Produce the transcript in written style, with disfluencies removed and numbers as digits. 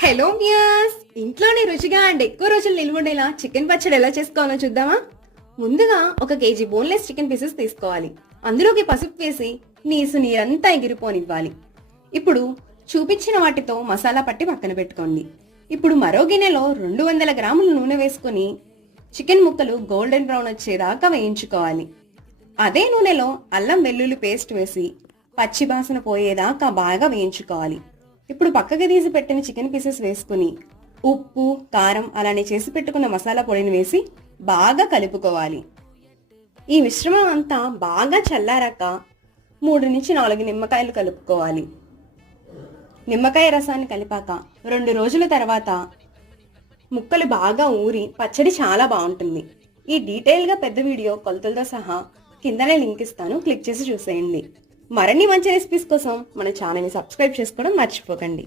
Hello మియాస్, ఇంట్లోనే రుచిగా and ఎక్కువ రోజులు నిల్వ ఉండేలా చికెన్ పచ్చడి ఎలా చేసుకోవాలో చూద్దామా. ముందుగా 1 కేజీ బోన్లెస్ చికెన్ పీసెస్ తీసుకోవాలి. అందులోకి పసుపు వేసి నీరంతా ఎగిరిపోనివ్వాలి. ఇప్పుడు చూపించిన వాటితో మసాలా పట్టి పక్కన పెట్టుకోండి. ఇప్పుడు మరో గిన్నెలో 200 గ్రాముల నూనె వేసుకుని చికెన్ ముక్కలు గోల్డెన్ బ్రౌన్ వచ్చేదాకా వేయించుకోవాలి. అదే నూనెలో అల్లం వెల్లుల్లి పేస్ట్ వేసి పచ్చి వాసన పోయేదాకా బాగా వేయించుకోవాలి. ఇప్పుడు పక్కకి తీసి పెట్టిన చికెన్ పీసెస్ వేసుకుని ఉప్పు, కారం అలానే చేసి పెట్టుకున్న మసాలా పొడిని వేసి బాగా కలుపుకోవాలి. ఈ మిశ్రమం అంతా బాగా చల్లారాక 3 నుంచి 4 నిమ్మకాయలు కలుపుకోవాలి. నిమ్మకాయ రసాన్ని కలిపాక 2 రోజుల తర్వాత ముక్కలు బాగా ఊరి పచ్చడి చాలా బాగుంటుంది. ఈ డీటెయిల్గా పెద్ద వీడియో కొలతలతో సహా కిందనే లింక్ ఇస్తాను, క్లిక్ చేసి చూసేయండి. మరిన్ని మంచి రెసిపీస్ కోసం మన ఛానల్ని సబ్స్క్రైబ్ చేసుకోవడం మర్చిపోకండి.